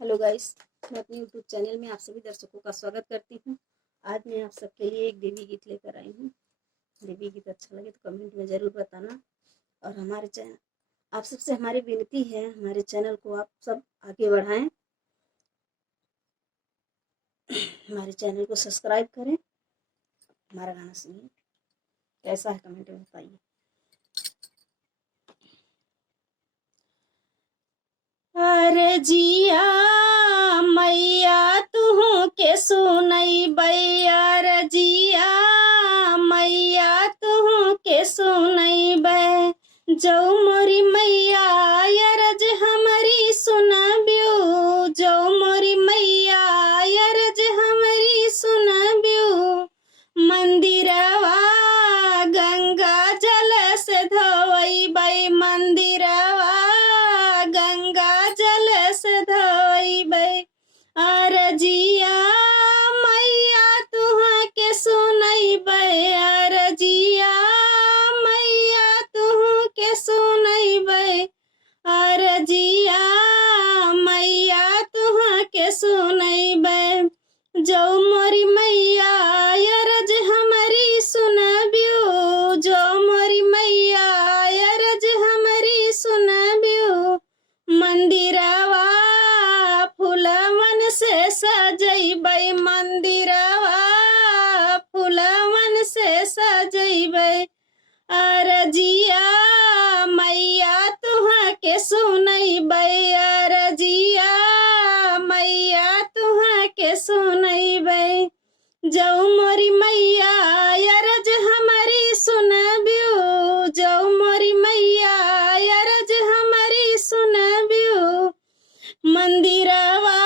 Hello guys, मैं अपने YouTube channel में आप सभी दर्शकों का स्वागत करती हूँ। आज मैं आप सबके लिए एक देवी गीत लेकर आई हूँ। देवी गीत अच्छा लगे तो कमेंट में ज़रूर बताना। और हमारे चैनल आप सबसे हमारी विनती है, हमारे चैनल को आप सब आगे बढ़ाएं, हमारे चैनल को सब्सक्राइब करें। हमारा गाना सुनिए, कैसा है कमेंट में बताइए। अरे जिया मैया तुहू के सुनई बैया, रजिया मैया तुहू के सुनई बै, जो मोरी मैया यरज हमारी सुनबियो, जो मोरी मैया यरज हमारी सुनबियो। मंदिरवा गंगा जल से धोई बै, मंदिरवा गंगा जल से धोई बै। अरजिया मैया तुहाँ के सुनई बै, अरजिया मैया तुहू के सुनई बै, अरजिया मैया तुहाँ के सुनई बै। जो मोरी मैया यरज हमारी सुनबियो, जो मोरी मैया यरज हमारी सुनबियो। मंदिरवा फूलवन से सजैबै, मंदिरवा फूलवन से सजैबै। अरजिया मैया तुहाँ के सुनई बै, अरजिया मैया तुहाँ के सुनई बै। जो मोरी मैया यरज हमारी सुनबियो, जो मोरी मैया यरज हमारी सुनबियो। मंदिरवा